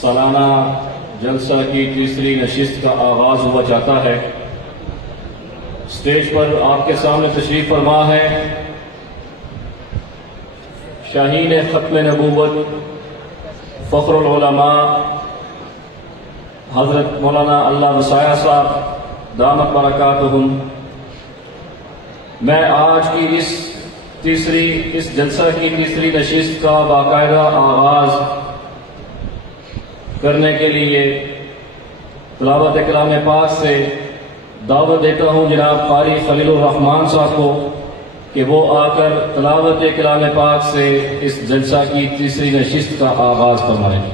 سالانہ جلسہ کی تیسری نشست کا آغاز ہوا چاہتا ہے۔ اسٹیج پر آپ کے سامنے تشریف فرما ہے شاہین ختم نبوت فخر العلماء حضرت مولانا اللہ وسایہ صاحب دامت برکاتہم۔ میں آج کی اس جلسہ کی تیسری نشست کا باقاعدہ آغاز کرنے کے لیے تلاوت کلام پاک سے دعوت دیتا ہوں جناب قاری خلیل الرحمان صاحب کو کہ وہ آ کر تلاوت کلام پاک سے اس جلسہ کی تیسری نشست کا آغاز فرمائیں۔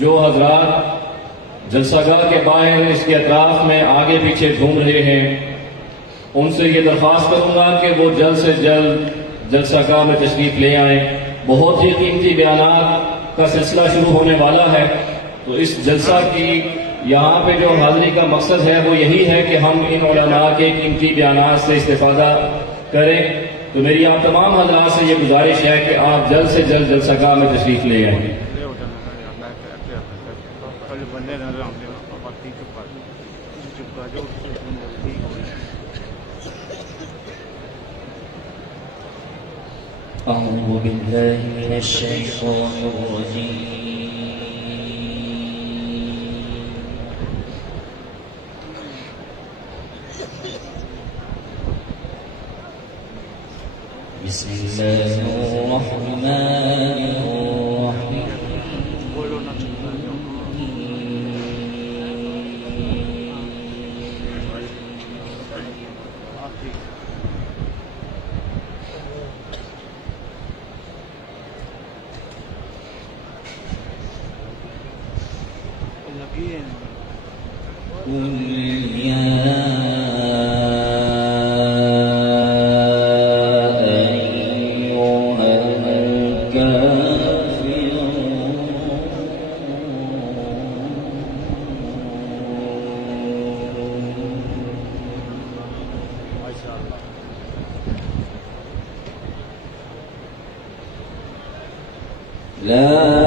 جو حضرات جلسہ گاہ کے باہر اس کے اطراف میں آگے پیچھے گھوم رہے ہیں ان سے یہ درخواست کروں گا کہ وہ جلد سے جلد جلسہ گاہ میں تشریف لے آئیں۔ بہت ہی قیمتی بیانات کا سلسلہ شروع ہونے والا ہے، تو اس جلسہ کی یہاں پہ جو حاضری کا مقصد ہے وہ یہی ہے کہ ہم ان علماء کے قیمتی بیانات سے استفادہ کریں۔ تو میری آپ تمام حضرات سے یہ گزارش ہے کہ آپ جلد سے جلد جلسہ گاہ میں تشریف لے آئیں۔ أعوذ بالله من الشيطان الرجيم بسم الله الرحمن الرحيم قل يا أيها الكافرون لا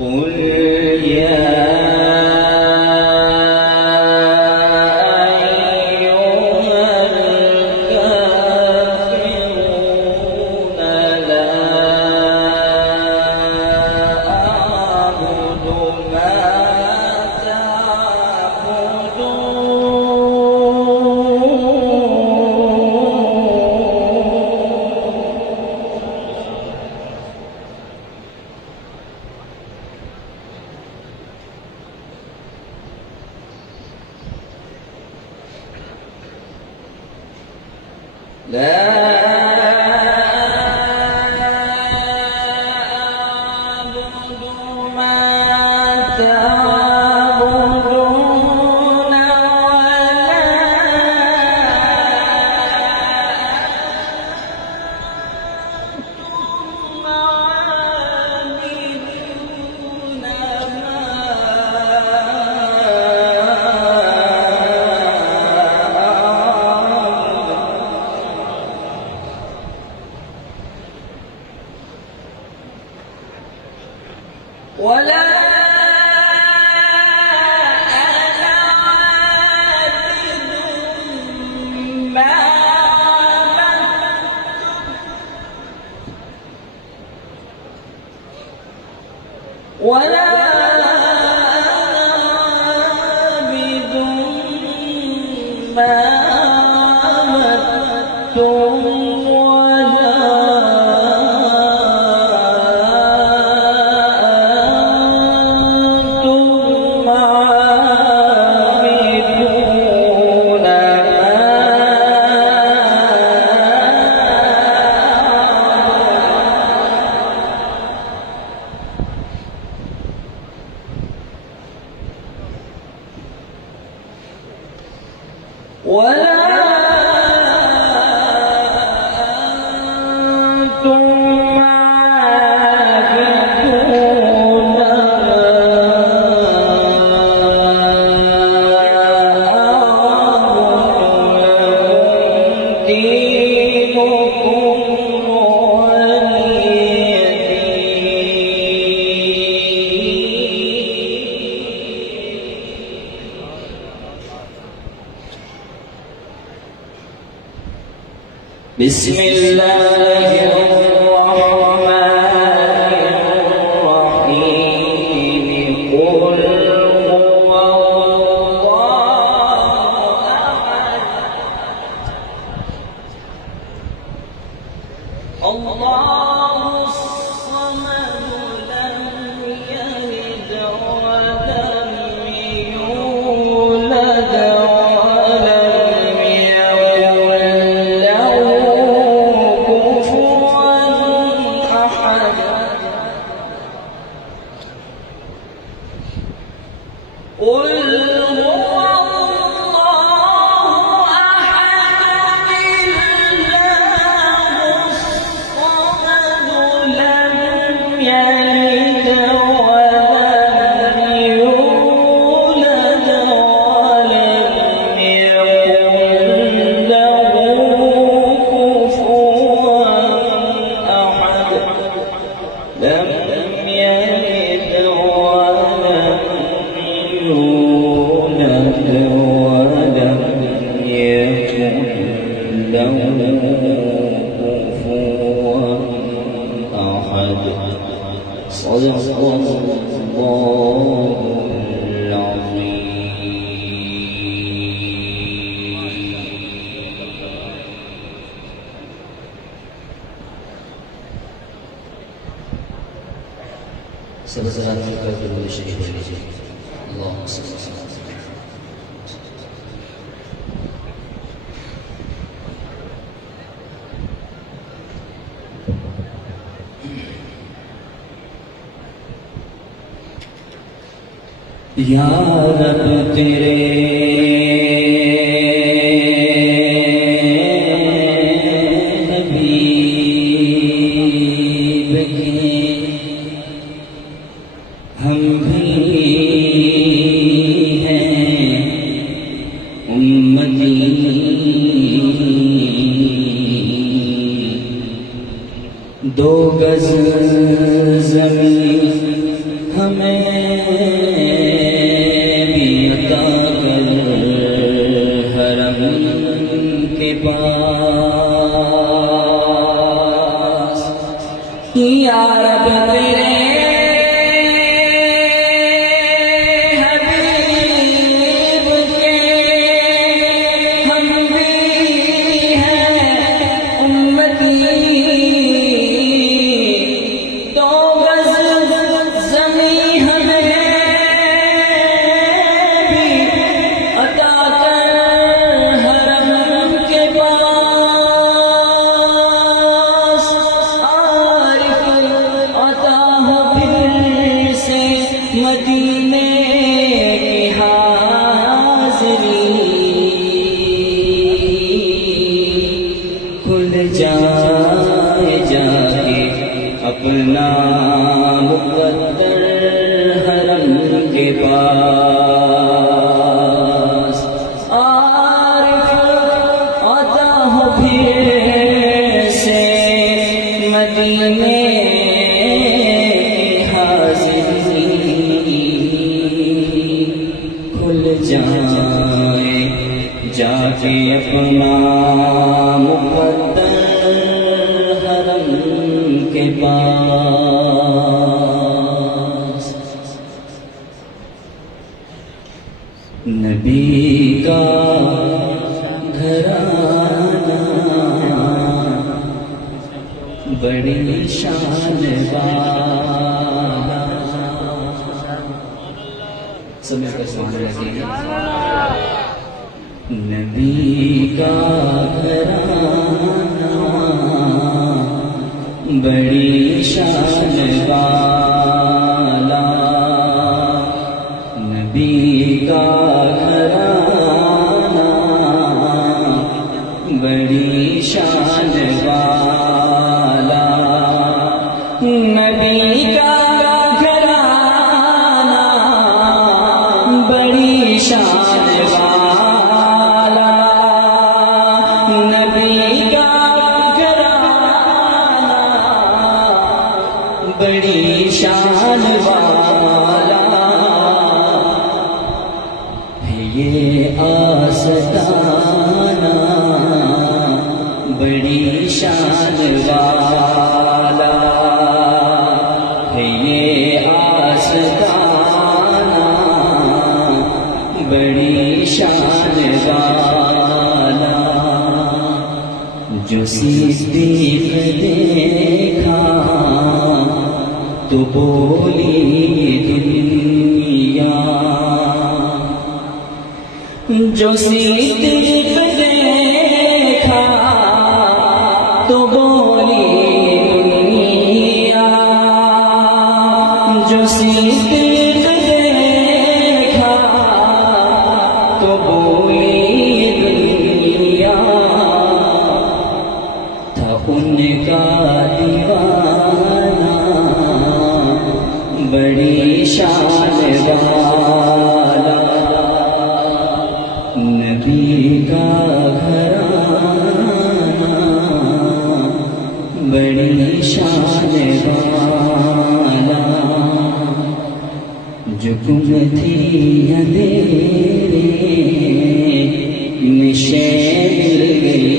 قل يا ولا ولا أنتم عابدون ما أعبد دينكم بسم الله الرحمن الرحيم قل هو الله أحد الله الصمد لم يلد ولم يولد ولم يكن له قل هو الله أحد الله الصمد لم يلد ولم يولد ولم يكن له كفوا أحد لم يلد ولم يولد ولم يكن له كفوا أحد صدق الله العظيم. سب ذرا فکر درود شریف پڑھ لیجیے. اللهم صل وسلم. یا رب تیرے حبیب کے ہم بھی ہیں امتی، دو گز زمین ہمیں بھی عطا کر حرم کے پاس. یا رب تیرے مدینے کی حاضری کھل جائے جائے اپنا مقدر حرم کے پاس. عارف عطا ہو پھر سے مدینے جائے جا کے اپنا مقدر حرم کے پاس. نبی کا گھرانہ بڑی شان والا، سب مل کر سبحان اللہ کہیے. نبی کا گھرانہ بڑی شان والا، نبی کا گھرانہ آستانہ بڑی شان والا، جو صدیق دیکھا تو بولی دنیا، جو صدیق دیکھا تو بولی دنیا، جو صدیق دیکھا تو بولی دنیا، تھا ان کا دیوانہ بڑی شان والا، نبی کا گھرانہ بڑی شان والا، جو گم تھی اندھیرے میں شے مل گئی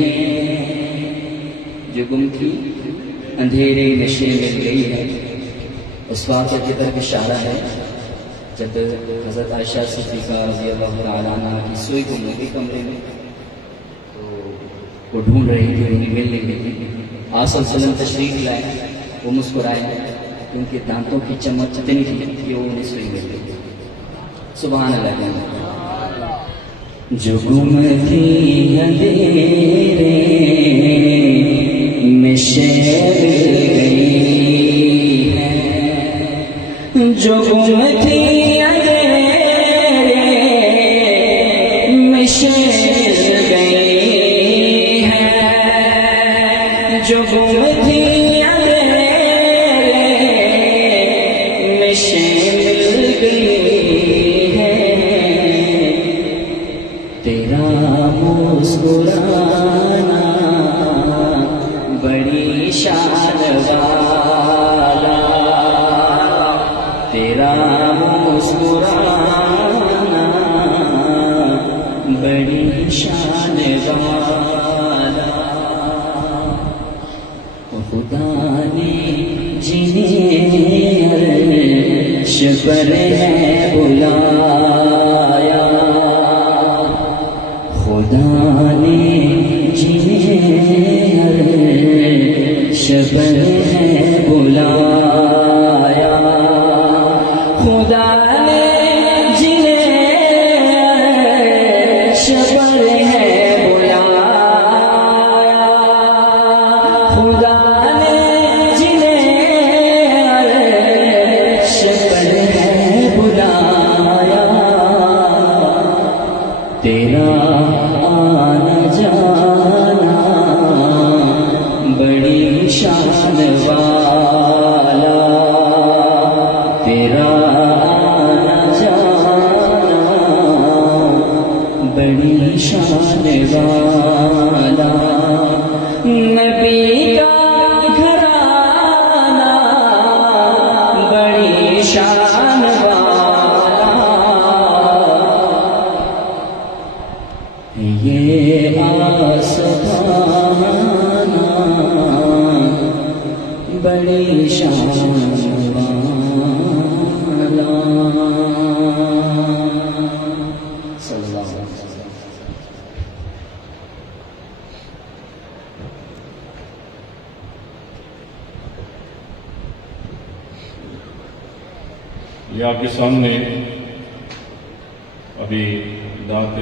ہے، جو گم تھی اندھیرے میں شے مل گئی ہے۔ اس واقعے کی طرف اشارہ ہے جب حضرت عائشہ صدیقہ رضی اللہ تعالیٰ عنہ کی سوئی گم ہو گئی کمرے میں، تو وہ ڈھونڈ رہی تھی، انہیں مل نہیں رہی تھی۔ آپ صلی اللہ علیہ وسلم تشریف لائے، وہ مسکرائے، ان کے دانتوں کی چمک اتنی تھی کہ وہ انہیں سوئی مل گئی۔ سبحان اللہ۔ جو گم تھی اندھیرے میں شے مل گئی ہے، جو گم تھی اندھیرے میں شے مل گئی ہے، جو گم تھی مسکرانا بڑی شان والا، تیرا مسکرانا بڑی شان والا، خدا نے جنہیں عرش پر ہے بلایا، خدا نے جنہیں عرش پر ہے بلایا، خدا نے جنہیں عرش پر ہے بلایا، خدا نے جنہیں عرش پر ہے بلایا، تیرا آنا جانا بڑی شان والا، تیرا آنا جانا بڑی شان والا، نبی کا گھرانہ بڑی شان والا، یہ آستانہ بڑی شان والا، صلی اللہ علیہ وسلم۔ یہ آپ کے سامنے ابھی دعوت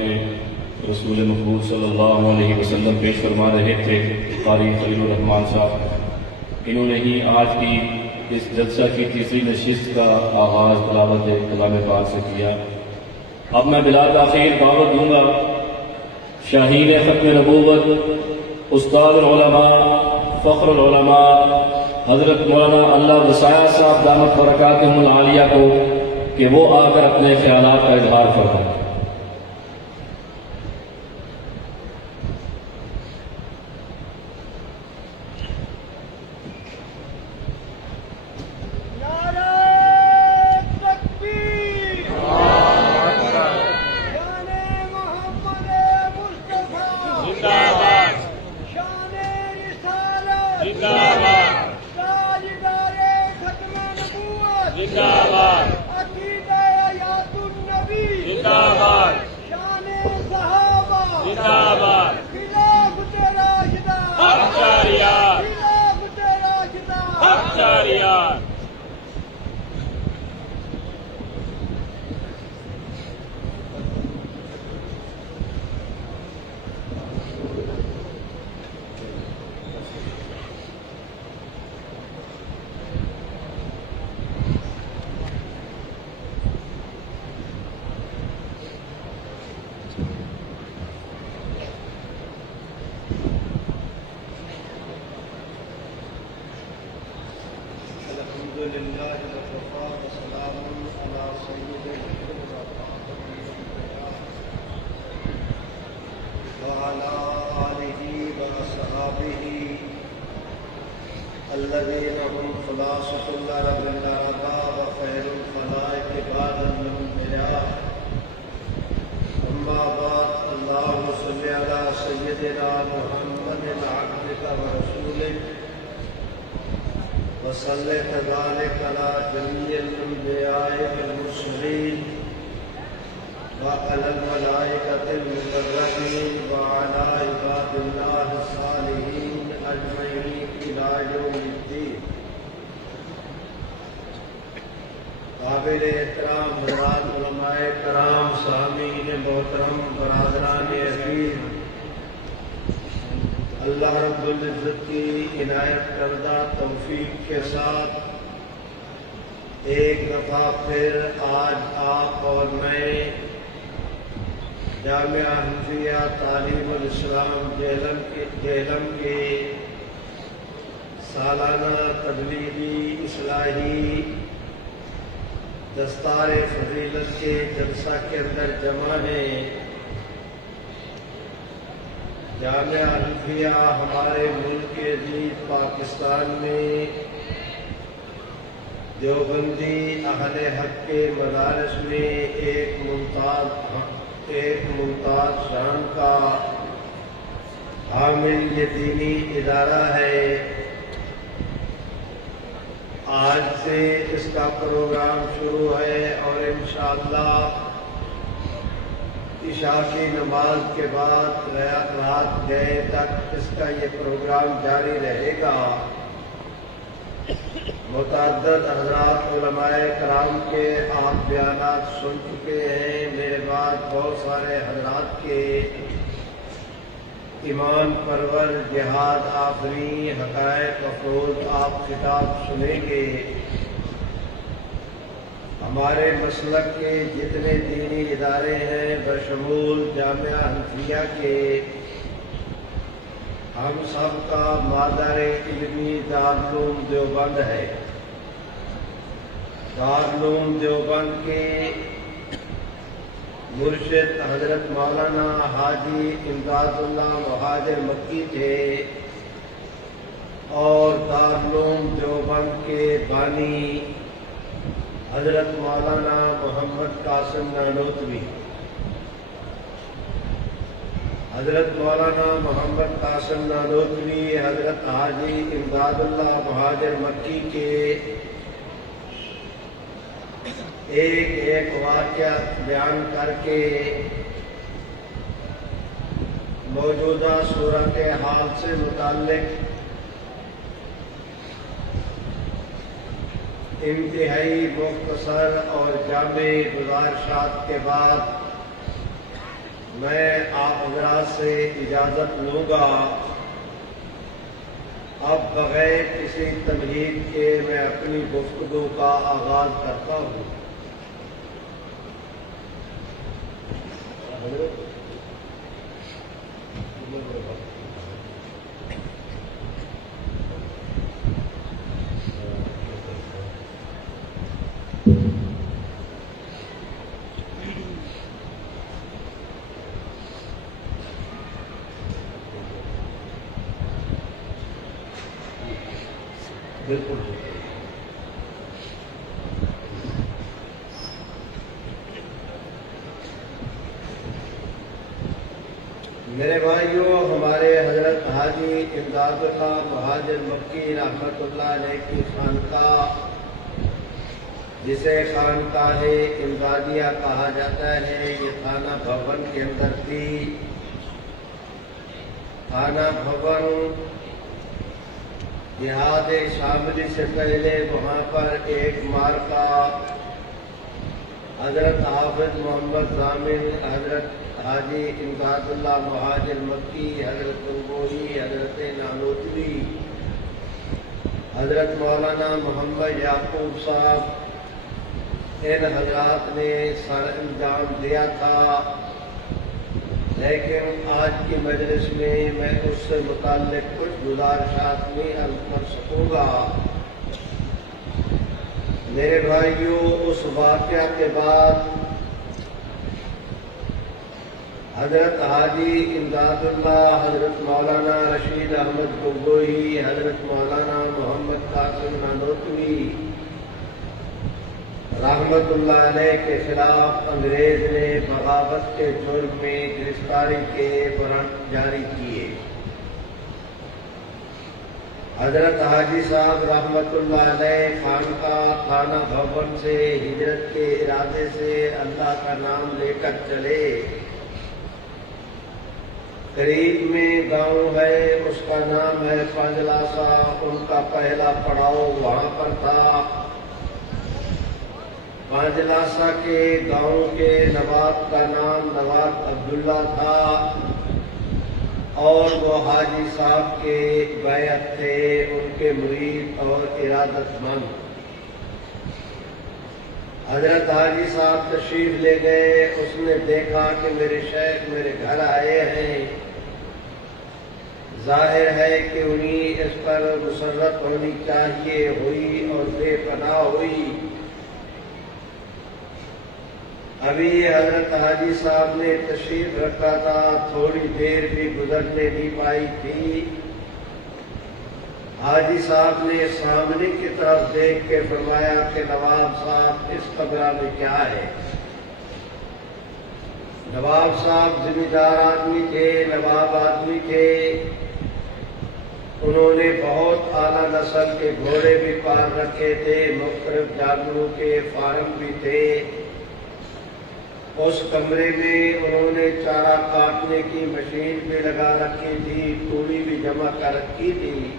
رسول مقبول صلی اللہ علیہ وسلم پیش فرما رہے تھے قاری خلیل الرحمان صاحب۔ انہوں نے ہی آج کی اس جلسہ کی تیسری نشست کا آغاز تلاوت کلام پاک سے کیا۔ اب میں بلا تاخیر دعوت دوں گا شاہین ختم نبوت، استاد العلماء، فخر العلماء حضرت مولانا اللہ وسایہ صاحب دامت برکاتہم العالیہ کو کہ وہ آ کر اپنے خیالات کا اظہار فرمائیں۔ المصطفى وسلام على سيد وعلى آله وأصحابه الذين هم خلاصة العرب العرباء وخير الخلائق بعد الأنبياء. أما بعد، اللهم صل على سيدنا محمد عبدك ورسولك وصل كذلك على جميع الأنبياء والمرسلين وعلى الملائكة المقربين وعلى عباد الله الصالحين أجمعين إلى يوم الدين. قابل احترام حضرات علماء کرام، سامعین محترم، برادران عزیز، اللہ رب العزت کی عنایت کردہ توفیق کے ساتھ ایک دفعہ پھر آج آپ اور میں جامعہ حنفیہ تعلیم الاسلام جہلم کے سالانہ تبلیغی اصلاحی دستار فضیلت کے جلسہ کے اندر جمع ہیں. جامعہ حنفیہ ہمارے ملک کے عزیز پاکستان میں دیوبندی اہل حق کے مدارس میں ایک ممتاز شان کا حامل یہ دینی ادارہ ہے. آج سے اس کا پروگرام شروع ہے اور انشاءاللہ عشاء کی نماز کے بعد رات گئے تک اس کا یہ پروگرام جاری رہے گا. متعدد حضرات علماء کرام کے آپ بیانات سن چکے ہیں. میرے بعد بہت سارے حضرات کے ایمان پرور جہاد آفری حقائق افروز آپ خطاب سنیں گے. ہمارے مسلک کے جتنے دینی ادارے ہیں بشمول جامعہ حنفیہ کے، ہم سب کا مادر علمی دارالعلوم دیوبند ہے. دارالعلوم دیوبند کے مرشد حضرت مولانا حاجی امداد اللہ مہاجر مکی تھے اور دارالعلوم دیوبند کے بانی حضرت مولانا محمد قاسم نانوتوی. حضرت مولانا محمد قاسم نانوتوی حضرت حاجی امداد اللہ مہاجر مکی کے ایک واقعہ بیان کر کے موجودہ صورت حال سے متعلق انتہائی مختصر اور جامع گزارشات کے بعد میں آپ حضرات سے اجازت لوں گا. اب بغیر کسی تمہید کے میں اپنی گفتگو کا آغاز کرتا ہوں. بالکل میرے بھائیوں، ہمارے حضرت حاجی امداد اللہ مہاجر مکی رحمت اللہ علیہ کی خانقاہ، جسے خانقاہ امدادیہ کہا جاتا ہے، یہ تھانہ بھون کے اندر تھی. تھانہ بھون جہاد شاملی سے پہلے وہاں پر ایک مارکا حضرت حافظ محمد ضامن، حضرت حاجی امداد اللہ مہاجر مکی، حضرت گنگوہی، حضرت نانوتوی، حضرت مولانا محمد یعقوب صاحب، ان حضرات نے سر انجام دیا تھا. لیکن آج کی مجلس میں میں اس سے متعلق کچھ گزارشات میں عرض کر سکوں گا. میرے بھائیوں، اس واقعہ کے بعد حضرت حاجی امداد اللہ، حضرت مولانا رشید احمد گنگوہی، حضرت مولانا محمد قاسم نانوتوی رحمت اللہ علیہ کے خلاف انگریز نے بغاوت کے جرم میں گرفتاری کے وارنٹ جاری کیے۔ حضرت حاجی صاحب رحمت اللہ علیہ خانقاہ خانہ بھون سے ہجرت کے ارادے سے اللہ کا نام لے کر چلے۔ قریب میں گاؤں ہے، اس کا نام ہے پانجلاسا، ان کا پہلا پڑاؤ وہاں پر تھا۔ پانجلاسا کے گاؤں کے نواب کا نام نواب عبداللہ تھا اور وہ حاجی صاحب کے بیعت تھے، ان کے مرید اور ارادت مند۔ حضرت حاجی صاحب تشریف لے گئے، اس نے دیکھا کہ میرے شیخ میرے گھر آئے ہیں، ظاہر ہے کہ انہیں اس پر مسرت ہونی چاہیے، ہوئی اور بے پناہ ہوئی۔ ابھی حضرت حاجی صاحب نے تشریف رکھا تھا، تھوڑی دیر بھی گزرنے نہیں پائی تھی، حاجی صاحب نے سامنے کی طرف دیکھ کے فرمایا کہ نواب صاحب اس کمرہ میں کیا ہے؟ نواب صاحب ذمہ دار آدمی تھے، نواب آدمی تھے، انہوں نے بہت اعلیٰ نسل کے گھوڑے بھی پال رکھے تھے، مختلف جانوروں کے فارم بھی تھے۔ اس کمرے میں انہوں نے چارہ کاٹنے کی مشین بھی لگا رکھی تھی، توڑی بھی جمع کر رکھی تھی۔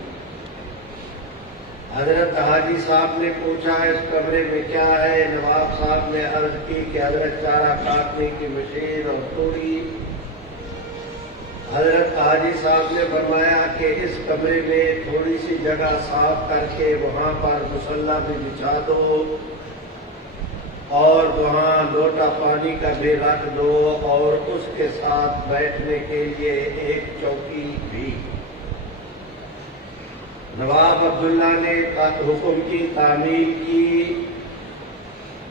حضرت حاجی صاحب نے پوچھا اس کمرے میں کیا ہے؟ نواب صاحب نے عرض کی کہ حضرت چارہ کاٹنے کی مشین اور توڑی۔ حضرت حاجی صاحب نے فرمایا کہ اس کمرے میں تھوڑی سی جگہ صاف کر کے وہاں پر مصلی بھی بچھا دو اور وہاں لوٹا پانی کا بھی رکھ دو اور اس کے ساتھ بیٹھنے کے لیے ایک چوکی بھی۔ نواب عبداللہ نے حکم کی تعمیل کی،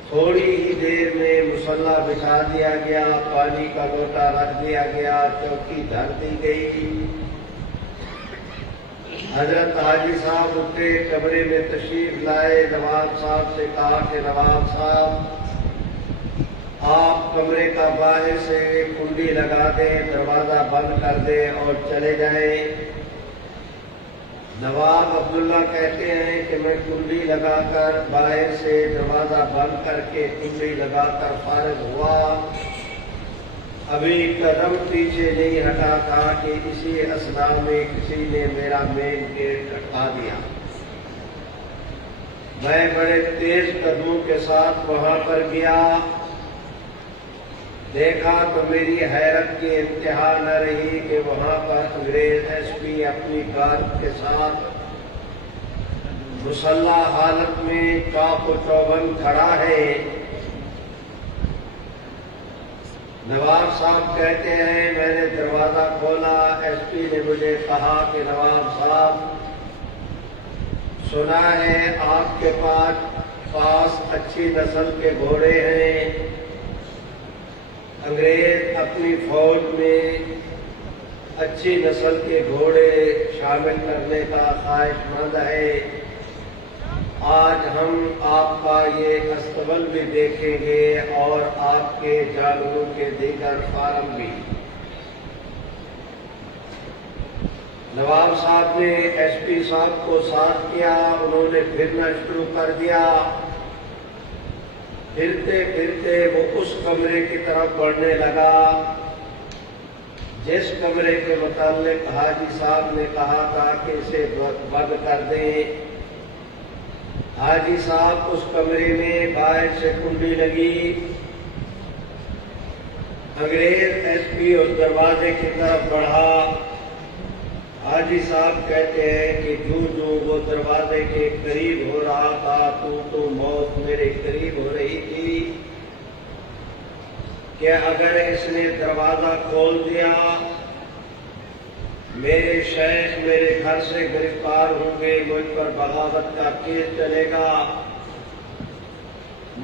تھوڑی ہی دیر میں مصلی بچھا دیا گیا، پانی کا لوٹا رکھ دیا گیا، چوکی دھر دی گئی۔ حضرت حاجی صاحب اٹھے، کمرے میں تشریف لائے، نواب صاحب سے کہا کہ نواب صاحب آپ کمرے کا باہر سے کنڈی لگا دیں، دروازہ بند کر دیں اور چلے جائیں۔ نواب عبداللہ کہتے ہیں کہ میں کنڈی لگا کر باہر سے دروازہ بند کر کے کنڈی لگا کر فارغ ہوا، ابھی قدم پیچھے نہیں ہٹا تھا کہ اسی اثناء میں کسی نے میرا مین گیٹ کھٹکا دیا۔ میں بڑے تیز قدموں کے ساتھ وہاں پر گیا، دیکھا تو میری حیرت کی انتہا نہ رہی کہ وہاں پر انگریز ایس پی اپنی گارد کے ساتھ مسلح حالت میں چاق و چوبند کھڑا ہے۔ نواب صاحب کہتے ہیں میں نے دروازہ کھولا، ایس پی نے مجھے کہا کہ نواب صاحب سنا ہے آپ کے پاس اچھی نسل کے گھوڑے ہیں، انگریز اپنی فوج میں اچھی نسل کے گھوڑے شامل کرنے کا خواہش مند ہے، آج ہم آپ کا یہ استبل بھی دیکھیں گے اور آپ کے جانوروں کے دیگر فارم بھی۔ نواب صاحب نے ایس پی صاحب کو ساتھ کیا، انہوں نے پھرنا شروع کر دیا۔ پھرتے پھرتے وہ اس کمرے کی طرف بڑھنے لگا جس کمرے کے متعلق حاجی صاحب نے کہا تھا کہ اسے بند کر دیں۔ حاجی صاحب اس کمرے میں باہر سے کنڈی لگی، انگریز ایس پی اس دروازے کی طرف بڑھا۔ حاجی صاحب کہتے ہیں کہ جو وہ دروازے کے قریب ہو رہا تھا تو موت میرے قریب ہو رہی تھی کہ اگر اس نے دروازہ کھول دیا میرے شیخ میرے گھر سے گرفتار ہوں گے، مجھ پر بغاوت کا کیس چلے گا،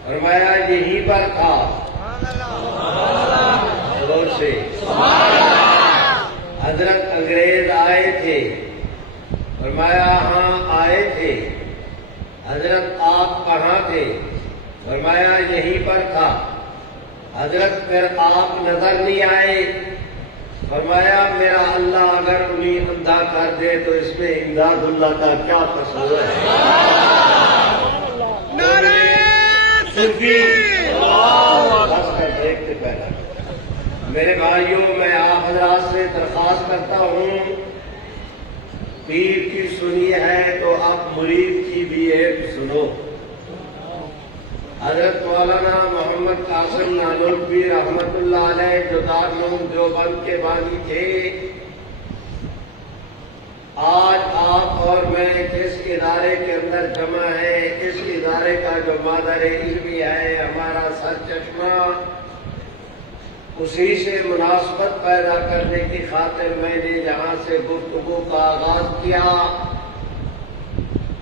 فرمایا یہیں پر تھا زور سے حضرت انگریز آئے تھے فرمایا ہاں آئے تھے حضرت آپ کہاں تھے فرمایا یہیں پر تھا حضرت پھر آپ نظر نہیں آئے فرمایا میرا اللہ اگر انہیں اندھا کر دے تو اس میں امداد اللہ کا کیا قصور ہے بس کر دیکھتے پہلا میرے بھائیوں میں آپ حضرات سے درخواست کرتا ہوں پیر کی سنی ہے تو اب مرید کی بھی ایک سنو حضرت مولانا محمد قاسم نانوتوی رحمت اللہ علیہ جو دارالعلوم دیوبند کے بانی تھے آج آپ اور میں جس ادارے کے اندر جمع ہے اس ادارے کا جو مادر علمی ہے ہمارا سر چشمہ اسی سے مناسبت پیدا کرنے کی خاطر میں نے یہاں سے گفتگو کا آغاز کیا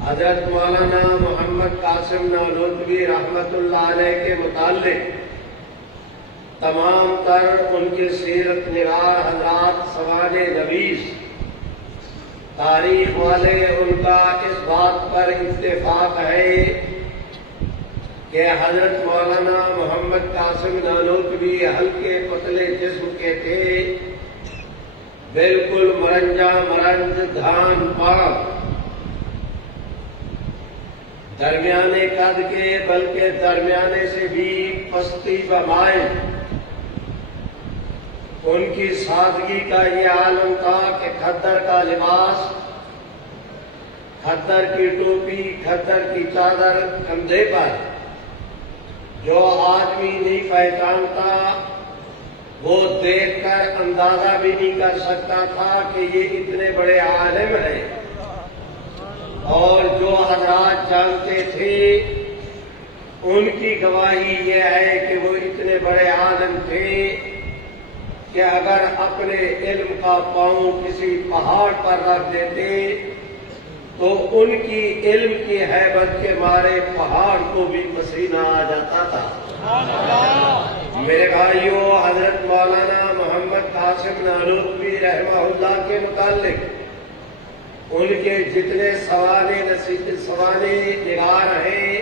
حضرت مولانا محمد قاسم نانوتوی رحمت اللہ علیہ کے متعلق تمام تر ان کے سیرت نگار حضرات سوان نویس تاریخ والے ان کا اس بات پر اتفاق ہے کہ حضرت مولانا محمد قاسم نانوتوی ہلکے پتلے جسم کے تھے بالکل مرنجا مرنج دھان پاک درمیانے قد کے بلکہ درمیانے سے بھی پستی و مائل ان کی سادگی کا یہ عالم تھا کہ کھدر کا لباس کھدر کی ٹوپی کھدر کی چادر کندھے پر جو آدمی نہیں پہچانتا وہ دیکھ کر اندازہ بھی نہیں کر سکتا تھا کہ یہ اتنے بڑے عالم ہیں اور جو حضرات جانتے تھے ان کی گواہی یہ ہے کہ وہ اتنے بڑے عالم تھے کہ اگر اپنے علم کا پاؤں کسی پہاڑ پر رکھ دیتے تو ان کی علم کی ہیبت کے مارے پہاڑ کو بھی پسینہ آ جاتا تھا میرے بھائیوں حضرت مولانا محمد قاسم نانوتوی رحمہ اللہ کے متعلق ان کے جتنے سوانے نگار ہیں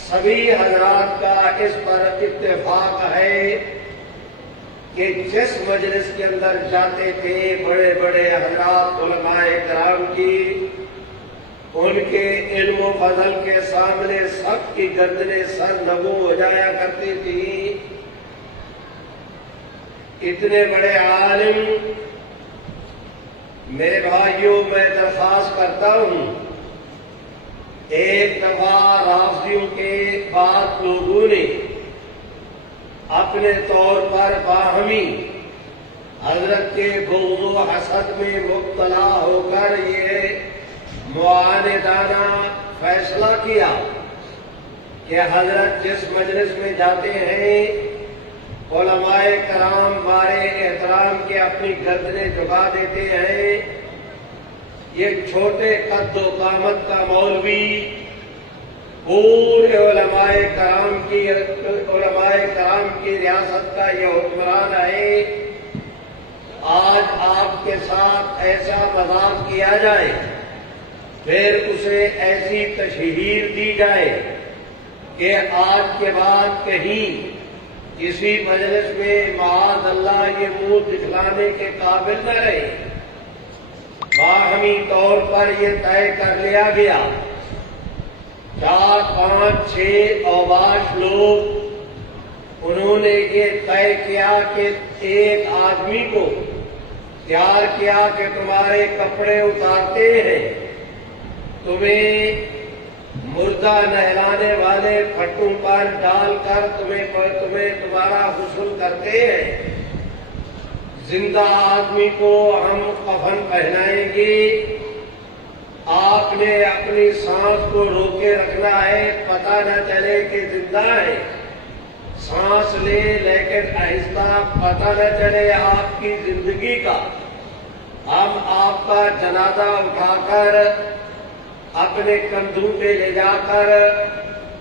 سبھی حضرات کا اس پر اتفاق ہے کہ جس مجلس کے اندر جاتے تھے بڑے بڑے حضرات علماء کرام کی ان کے علم و فضل کے سامنے سب کی گردنیں سر نگو ہو جایا کرتی تھی اتنے بڑے عالم میرے بھائیوں میں درخواست کرتا ہوں ایک دفعہ رافضیوں کے بعد لوگوں نے اپنے طور پر باہمی حضرت کے بغض و حسد میں مبتلا ہو کر یہ معاندانہ فیصلہ کیا کہ حضرت جس مجلس میں جاتے ہیں علماء کرام بارے احترام کے اپنی گردنیں جھکا دیتے ہیں یہ چھوٹے قد و قامت کا مولوی پورے علماء کرام کی ریاست کا یہ حکمران ہے آج آپ کے ساتھ ایسا مذاق کیا جائے پھر اسے ایسی تشہیر دی جائے کہ آج کے بعد کہیں کسی مجلس میں معاذ اللہ یہ منہ دکھلانے کے قابل نہ رہے باہمی طور پر یہ طے کر لیا گیا 4 5 6 اوباش لوگ انہوں نے یہ طے کیا کہ ایک آدمی کو تیار کیا کہ تمہارے کپڑے اتارتے ہیں تمہیں مردہ نہلانے والے پھٹوں پر ڈال کر تمہیں تمہارا غسل کرتے ہیں زندہ آدمی کو ہم کفن پہنائیں گے آپ نے اپنی سانس کو روکے رکھنا ہے پتہ نہ چلے کہ زندہ ہے سانس لے لیکن آہستہ پتہ نہ چلے آپ کی زندگی کا ہم آپ کا جنازہ اٹھا کر اپنے کندھوں پہ لے جا کر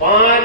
5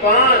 5,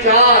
4।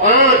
5।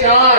4।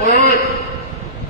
5।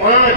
5।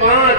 5।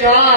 4।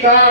4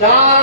4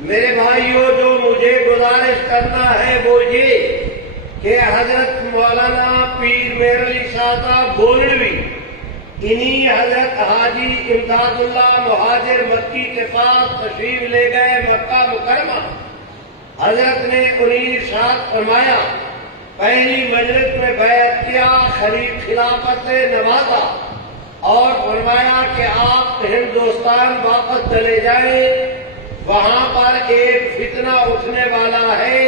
میرے بھائیوں، جو مجھے گزارش کرنا ہے وہ یہ کہ حضرت مولانا پیر مہر علی شاہ صاحب گولڑوی انہی حضرت حاجی امداد اللہ مہاجر مکی کے پاس تشریف لے گئے مکہ مکرمہ۔ حضرت نے انہیں ارشاد فرمایا، پہلی مجلس میں بیعت کیا، خلافت سے نوازا اور فرمایا کہ آپ ہندوستان واپس چلے جائیں، وہاں پر ایک فتنہ اٹھنے والا ہے،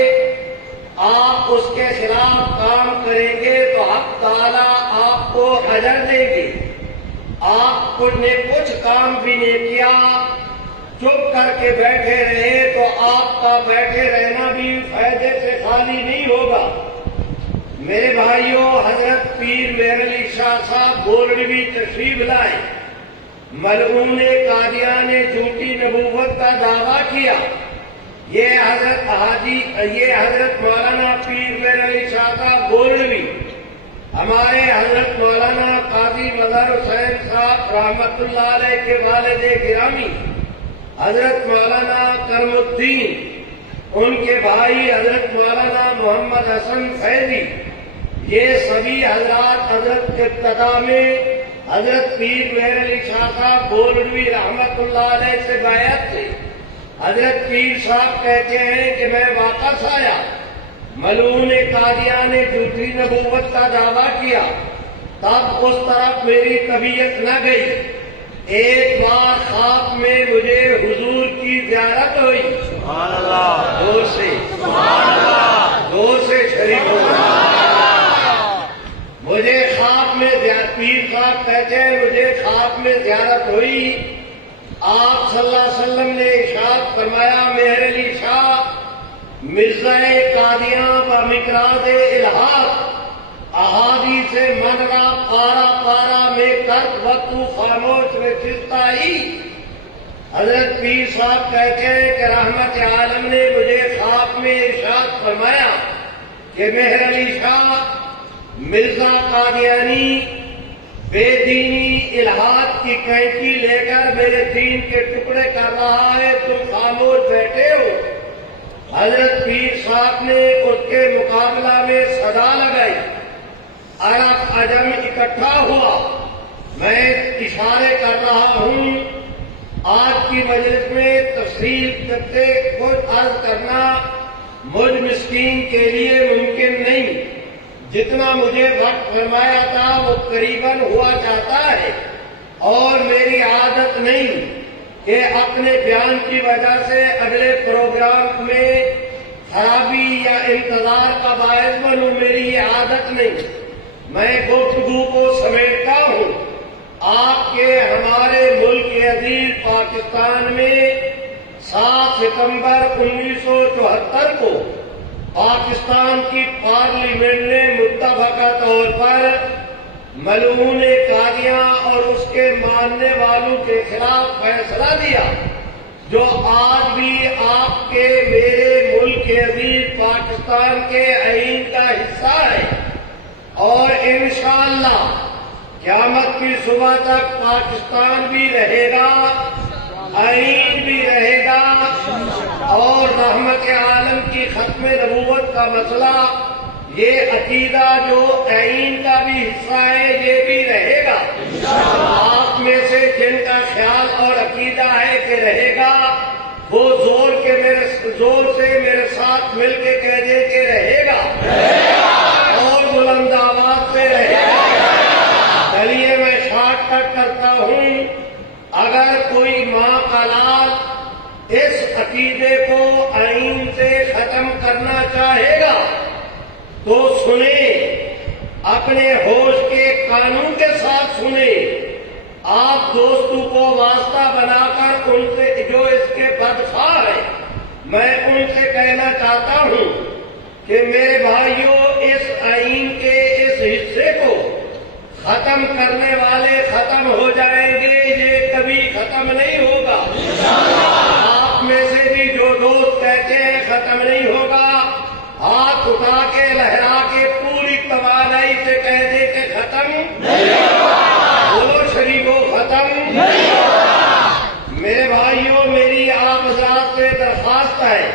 آپ اس کے خلاف کام کریں گے تو حق تعالیٰ آپ کو اجر دیں گے۔ آپ نے کچھ کام بھی نہیں کیا، چپ کر کے بیٹھے رہے تو آپ کا بیٹھے رہنا بھی فائدے سے خالی نہیں ہوگا۔ میرے بھائیوں، حضرت پیر مہر علی شاہ صاحب گولڑوی تشریف لائے، ملعون قادیان نے جھوٹی نبوت کا دعویٰ کیا۔ یہ حضرت مولانا پیر مہر علی شاہ صاحب گولڑوی ہمارے حضرت مولانا قاضی مظہر حسین صاحب رحمت اللہ علیہ کے والد گرامی حضرت مولانا کرم الدین، ان کے بھائی حضرت مولانا محمد حسن فیضی، یہ سبھی حضرات حضرت کے ابتدا میں حضرت پیر مہر علی شاہ صاحب گولڑوی رحمت اللہ علیہ سے بیعت تھے۔ حضرت پیر صاحب کہتے ہیں کہ میں واپس آیا، ملعون قادیان نے جھوٹی نبوت کا دعویٰ کیا، تب اس طرف میری طبیعت نہ گئی۔ ایک بار خواب میں مجھے حضور کی زیارت ہوئی، دور سے شریک ہو گیا۔ مجھے خواب میں پیر صاحب کہتے ہیں مجھے خواب میں زیارت ہوئی، آپ صلی اللہ علیہ وسلم نے ارشاد فرمایا، مہر علی شاہ مرزا قادیاں و مقراض الحاق احادیث من را پارا پارا میں کرت و تو خاموش رچستا ہی۔ حضرت پیر صاحب کہتے ہیں کہ رحمت عالم نے مجھے خواب میں ارشاد فرمایا کہ مہر علی شاہ مرزا قادیانی بے دینی الحاد کی کینچی لے کر میرے دین کے ٹکڑے کر رہا ہے، تم خاموش بیٹھے ہو۔ حضرت پیر صاحب نے اس کے مقابلہ میں صدا لگائی، عرب عجم اکٹھا ہوا۔ میں اشارے کر رہا ہوں، آج کی مجلس میں تفصیل سے کچھ عرض کرنا مجھ مسکین کے لیے ممکن نہیں، جتنا مجھے وقت فرمایا تھا وہ قریباً ہوا چاہتا ہے، اور میری عادت نہیں کہ اپنے بیان کی وجہ سے اگلے پروگرام میں خرابی یا انتظار کا باعث بنوں، میری یہ عادت نہیں۔ میں گفتگو کو سمیٹتا ہوں۔ آپ کے ہمارے ملک عزیز پاکستان میں 7 ستمبر 1974 کو پاکستان کی پارلیمنٹ نے متفقہ طور پر ملعون قادیاں اور اس کے ماننے والوں کے خلاف فیصلہ دیا، جو آج بھی آپ کے میرے ملک عزیز پاکستان کے آئین کا حصہ ہے، اور انشاءاللہ قیامت کی صبح تک پاکستان بھی رہے گا، آئین بھی رہے گا، اور رحمت عالم کی ختم نبوت کا مسئلہ، یہ عقیدہ جو آئین کا بھی حصہ ہے، یہ بھی رہے گا۔ آپ میں سے جن کا خیال اور عقیدہ ہے کہ رہے گا، وہ زور سے میرے ساتھ مل کے کہہ دے کہ رہے گا، اور بلند آواز سے رہے گا۔ چلیے میں شارٹ کٹ کرتا ہوں۔ اگر کوئی ماں کا لال اس عقیدے کو آئین سے ختم کرنا چاہے گا تو سنیں، اپنے ہوش کے قانون کے ساتھ سنیں۔ آپ دوستوں کو واسطہ بنا کر ان سے جو اس کے بدخواہ ہیں، میں ان سے کہنا چاہتا ہوں کہ میرے بھائیوں، اس آئین کے اس حصے کو ختم کرنے والے ختم ہو جائیں گے، یہ کبھی ختم نہیں ہوگا۔ آپ میں سے بھی جو دوست کہتے ہیں ختم نہیں ہوگا، ہاتھ اٹھا کے لہرا کے پوری توانائی سے کہہ دے کہ ختم نہیں ہوگا۔ بولو شریفو، ختم نہیں ہوگا۔ میرے بھائیوں، میری آپ حضرات سے درخواست بات ہے،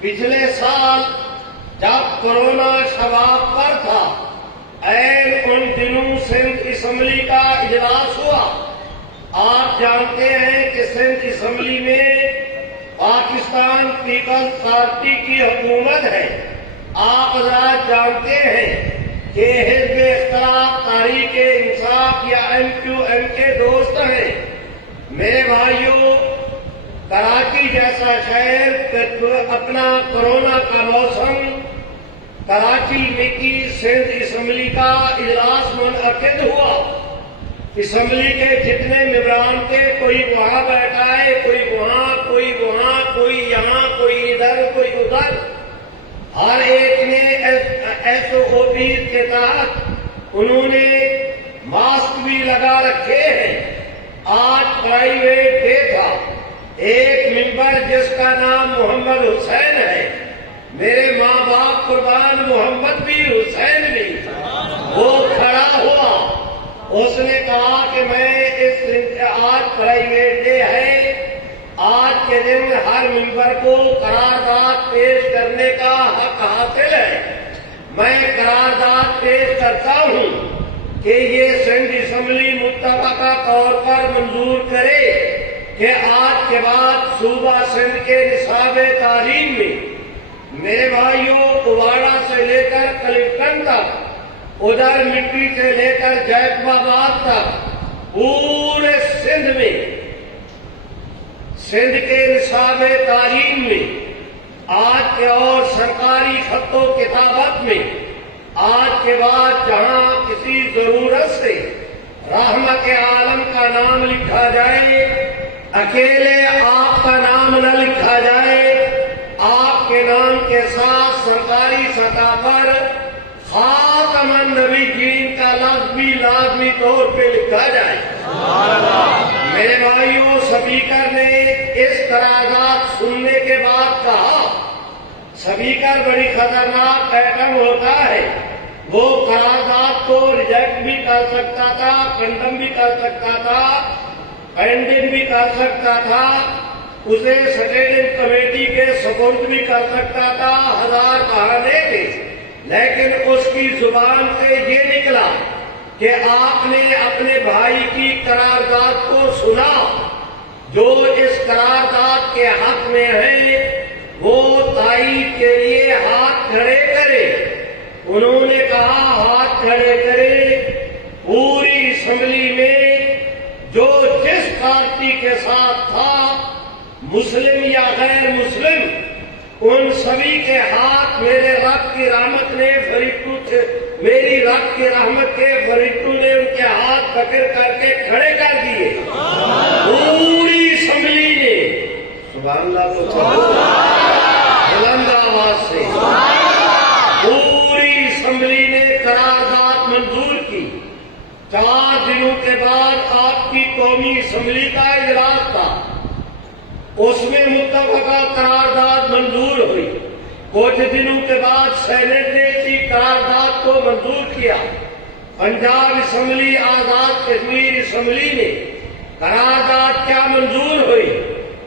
پچھلے سال جب کورونا شباب پر تھا، ان دنوں سندھ اسمبلی کا اجلاس ہوا۔ آپ جانتے ہیں کہ سندھ اسمبلی میں پاکستان پیپلز پارٹی کی حکومت ہے۔ آپ حضرات جانتے ہیں کہ حزب اختلاف تحریک انصاف یا MQM کے دوست ہیں۔ میرے بھائیوں، کراچی جیسا شہر اپنا کورونا کا موسم، کراچی میں کی سندھ اسمبلی کا اجلاس منعقد ہوا۔ اسمبلی کے جتنے ممبران تھے، کوئی وہاں بیٹھا ہے، کوئی وہاں، کوئی وہاں، کوئی یہاں، کوئی ادھر، کوئی ادھر۔ ہر ایک نے SOPs کے تحت انہوں نے ماسک بھی لگا رکھے ہیں۔ آج پرائیویٹ ڈے تھا۔ ایک ممبر جس کا نام محمد حسین ہے، میرے ماں باپ قربان محمد بھی حسین بھی، وہ کھڑا ہوا، اس نے کہا کہ میں آج پرائیویٹ ڈے ہے، آج کے دن ہر ممبر کو قرارداد پیش کرنے کا حق حاصل ہے۔ میں قرارداد پیش کرتا ہوں کہ یہ سندھ اسمبلی متفقہ طور پر منظور کرے کہ آج کے بعد صوبہ سندھ کے نصاب تعلیم میں، میرے بھائیوں، اواڑہ سے لے کر کلفٹن تک، ادھر مٹی سے لے کر جیکب آباد تک، پورے سندھ میں، سندھ کے نصاب تعلیم میں آج کے اور سرکاری خط و کتابت میں آج کے بعد جہاں کسی ضرورت سے رحمت عالم کا نام لکھا جائے، اکیلے آپ کا نام نہ لکھا جائے، آپ کے نام کے ساتھ سرکاری سطح پر خاتم النبیین کا لفظ بھی لازمی طور پہ لکھا جائے۔ میرے بھائیوں، اسپیکر نے اس قرارداد سننے کے بعد کہا، اسپیکر بڑی خطرناک ایٹم ہوتا ہے، وہ قرارداد کو ریجیکٹ بھی کر سکتا تھا، کنڈم بھی کر سکتا تھا، پینڈنگ بھی کر سکتا تھا، اسے اسٹینڈنگ کمیٹی کے سپرد بھی کر سکتا تھا، ہزار بہانے تھے، لیکن اس کی زبان سے یہ نکلا کہ آپ نے اپنے بھائی کی قرارداد کو سنا، جو اس قرارداد کے حق میں ہے وہ تائید کے لیے ہاتھ کھڑے کرے۔ انہوں نے کہا ہاتھ کھڑے کرے۔ پوری اسمبلی میں جو جس پارٹی کے ساتھ تھا، مسلم یا غیر مسلم، ان سبھی کے ہاتھ میرے رب کی رحمت نے میری رب کی رحمت کے فرشتوں نے ان کے ہاتھ پکڑ کر کے کھڑے کر دیے۔ پوری اسمبلی نے سبحان اللہ کو بلند آواز سے پوری اسمبلی نے قرارداد منظور کی۔ 4 دنوں کے بعد آپ کی قومی اسمبلی کا اجلاس تھا، اس میں متفقہ قرارداد منظور ہوئی۔ کچھ دنوں کے بعد سینٹ نے اسی قرارداد کو منظور کیا۔ پنجاب اسمبلی، آزاد کشمیر اسمبلی نے قرارداد کیا منظور ہوئی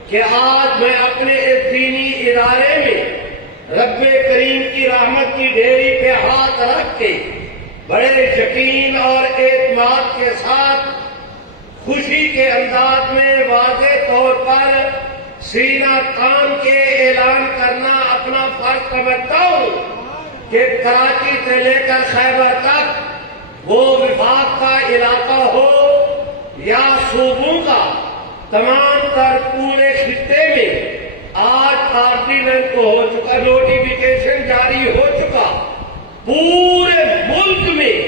کہ آج میں اپنے ایک دینی ادارے میں رب کریم کی رحمت کی ڈھیری پہ ہاتھ رکھ کے بڑے یقین اور اعتماد کے ساتھ خوشی کے انداز میں واضح طور پر سینہ تان کے اعلان کرنا اپنا فرض سمجھتا ہوں کہ کراچی سے لے کر خیبر تک، وہ وفاق کا علاقہ ہو یا صوبوں کا، تمام تر پورے خطے میں آج آرڈیننس ہو چکا، نوٹیفیکیشن جاری ہو چکا۔ پورے ملک میں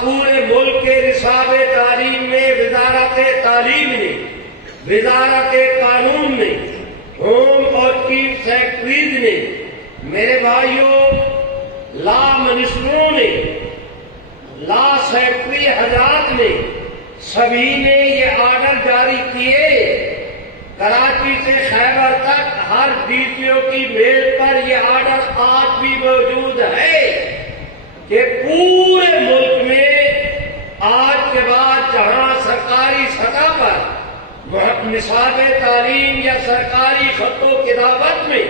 پورے ملک کے نصاب تعلیم میں وزارت تعلیم نے، وزارت قانون نے، ہوم اور چیف سیکرٹریز نے، میرے بھائیوں، لا منسٹروں نے، لا سیکرٹری حضرات نے، سبھی نے یہ آرڈر جاری کیے۔ کراچی سے خیبر تک ہر DPO کی میل پر یہ آرڈر آج بھی موجود ہے کہ پورے ملک میں آج کے بعد جہاں سرکاری سطح پر نصاب تعلیم یا سرکاری خط و کتابت میں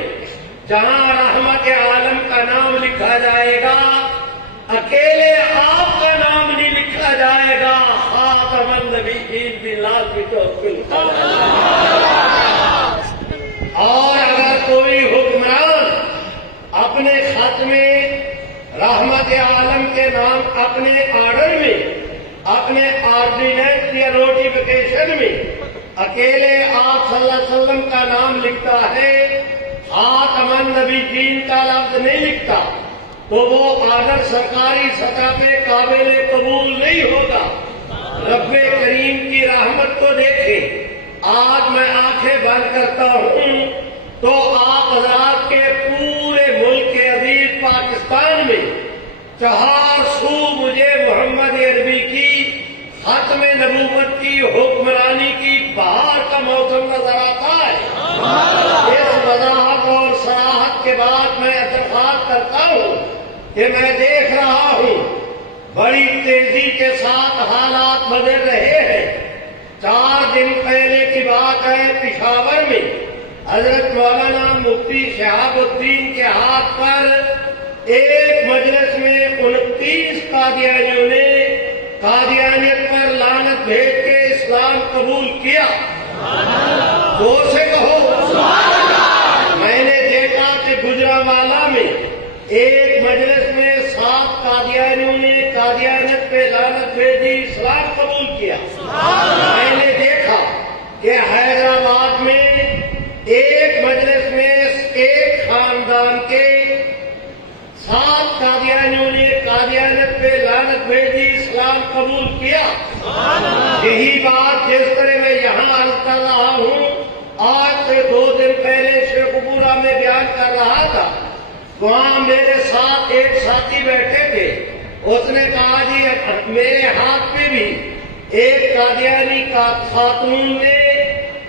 جہاں رحمت عالم کا نام لکھا جائے گا اکیلے آپ کا نام نہیں لکھا جائے گا، خاتم النبیین بلال اور اگر کوئی حکمران اپنے خط میں رحمت عالم کے نام اپنے آرڈر میں اپنے آرڈیننس یا نوٹیفیکیشن میں اکیلے آپ صلی اللہ علیہ وسلم کا نام لکھتا ہے، خاتم النبیین کا لفظ نہیں لکھتا، تو وہ آرڈر سرکاری سطح پہ قابل قبول نہیں ہوگا۔ رب کریم کی رحمت کو دیکھیں، آج میں آنکھیں بند کرتا ہوں تو آپ حضرات کے پورے ملک کے عزیز پاکستان میں 4 سو مجھے محمد عربی کی ختم نبوت کی حکمرانی کی بہار کا موسم نظر آتا ہے۔ اس وضاحت اور صراحت کے بعد میں درخواست کرتا ہوں کہ میں دیکھ رہا ہوں بڑی تیزی کے ساتھ حالات بدل رہے ہیں۔ 4 دن پہلے کی بات ہے، پشاور میں حضرت مولانا مفتی شہاب الدین کے ہاتھ پر ایک مجلس میں 29 قادیانیوں نے قادیانیت پر لعنت بھیج کے اسلام قبول کیا۔ زور سے کہو میں نے دیکھا کہ گجرانوالہ میں ایک مجلس میں 7 قادیانیوں نے قادیانیت پہ لعنت بھیجی، اسلام قبول کیا۔ میں نے دیکھا کہ حیدرآباد میں ایک مجلس میں ایک خاندان کے 7 قادیانیوں نے قادیانیت پہ لعنت بھیجی، اسلام قبول کیا۔ یہی بات جس طرح میں یہاں عرض کر رہا ہوں، آج سے 2 دن پہلے شیخ پورہ میں بیان کر رہا تھا، وہاں میرے ساتھ ایک ساتھی بیٹھے تھے، اس نے کہا جی میرے ہاتھ میں بھی ایک قادیانی کا خاتون نے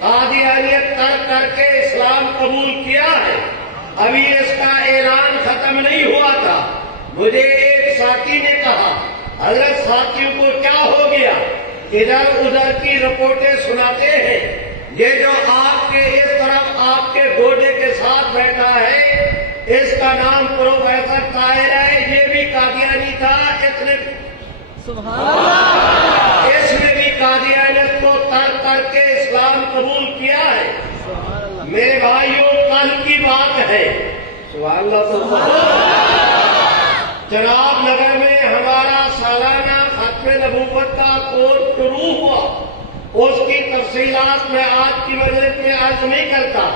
قادیانیت کر کے اسلام قبول کیا ہے، ابھی اس کا اعلان ختم نہیں ہوا تھا۔ مجھے ایک ساتھی نے کہا حضرت ساتھیوں کو کیا ہو گیا، ادھر ادھر کی رپورٹیں سناتے ہیں، یہ جو آپ کے اس طرف آپ کے گوڈے کے ساتھ بیٹھا ہے اس کا نام پروفیسر طاہر ہے، یہ بھی قادیانی تھا، اس نے بھی قادیانیت کو ترک کر کے اسلام قبول کیا ہے۔ میرے بھائیوں کل کی بات ہے، سبحان اللہ، جناب نگر میں ہمارا سالانہ ختم نبوت کا کورس شروع ہوا، اس کی تفصیلات میں آج کی مجلس میں عرض نہیں کرتا،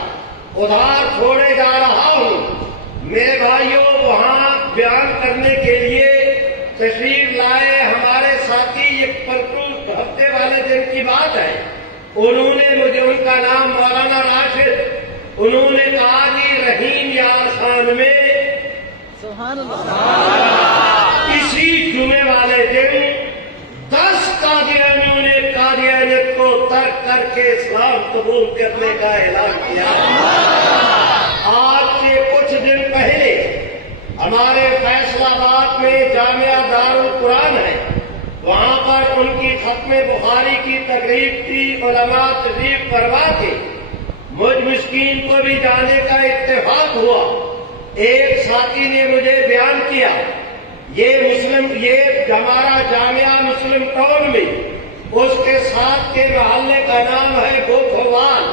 ادھار چھوڑے جا رہا ہوں۔ میرے بھائیوں وہاں بیان کرنے کے لیے تشریف لائے ہمارے ساتھی، ایک پرسوں ہفتے والے دن کی بات ہے، انہوں نے مجھے ان کا نام مولانا راشد، انہوں نے کہا جی رحیم یار خان میں اسی جمعے والے دن 10 قادیانیوں نے قادیانیت کو ترک کر کے اسلام قبول کرنے کا اعلان کیا۔ آج سے کچھ دن پہلے ہمارے فیصل آباد میں جامعہ دارالقرآن ہے، وہاں پر ان کی ختم بخاری کی تقریب تھی، علماء تشریف فرما کے مجھ مسکین کو بھی جانے کا اتفاق ہوا۔ ایک ساتھی نے مجھے بیان کیا، یہ ہمارا جامعہ مسلم ٹاؤن میں اس کے ساتھ کے محلے کا نام ہے گوکھوال،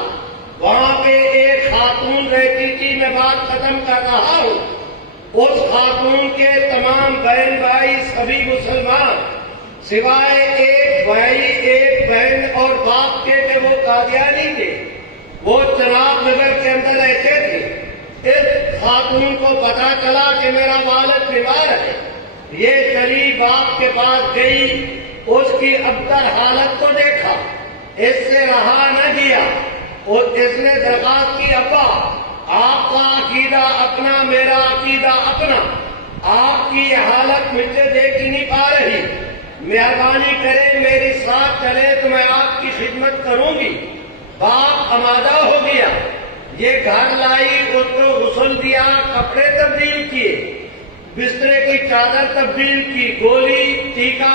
وہاں پہ ایک خاتون رہتی تھی، میں بات ختم کر رہا ہوں۔ اس خاتون کے تمام بہن بھائی سبھی مسلمان سوائے ایک بھائی ایک بہن اور باپ کے کہ وہ قادیانی تھے، وہ چناب نگر کے اندر رہتے تھے۔ اس خاتون کو پتا چلا کہ میرا والد بیمار ہے، یہ چلی باپ کے پاس گئی، اس کی ابتر حالت کو دیکھا، اس سے رہا نہ گیا، اور اس نے درخواست کی ابا آپ کا عقیدہ اپنا، میرا عقیدہ اپنا، آپ کی یہ حالت مجھ سے دیکھ ہی نہیں پا رہی، مہربانی کریں میری ساتھ چلے تو میں آپ کی خدمت کروں گی۔ باپ آمادہ ہو گیا، یہ گھر لائی، اس کو غسل دیا، کپڑے تبدیل کیے، بسترے کی چادر تبدیل کی، گولی ٹیکا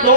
2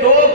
2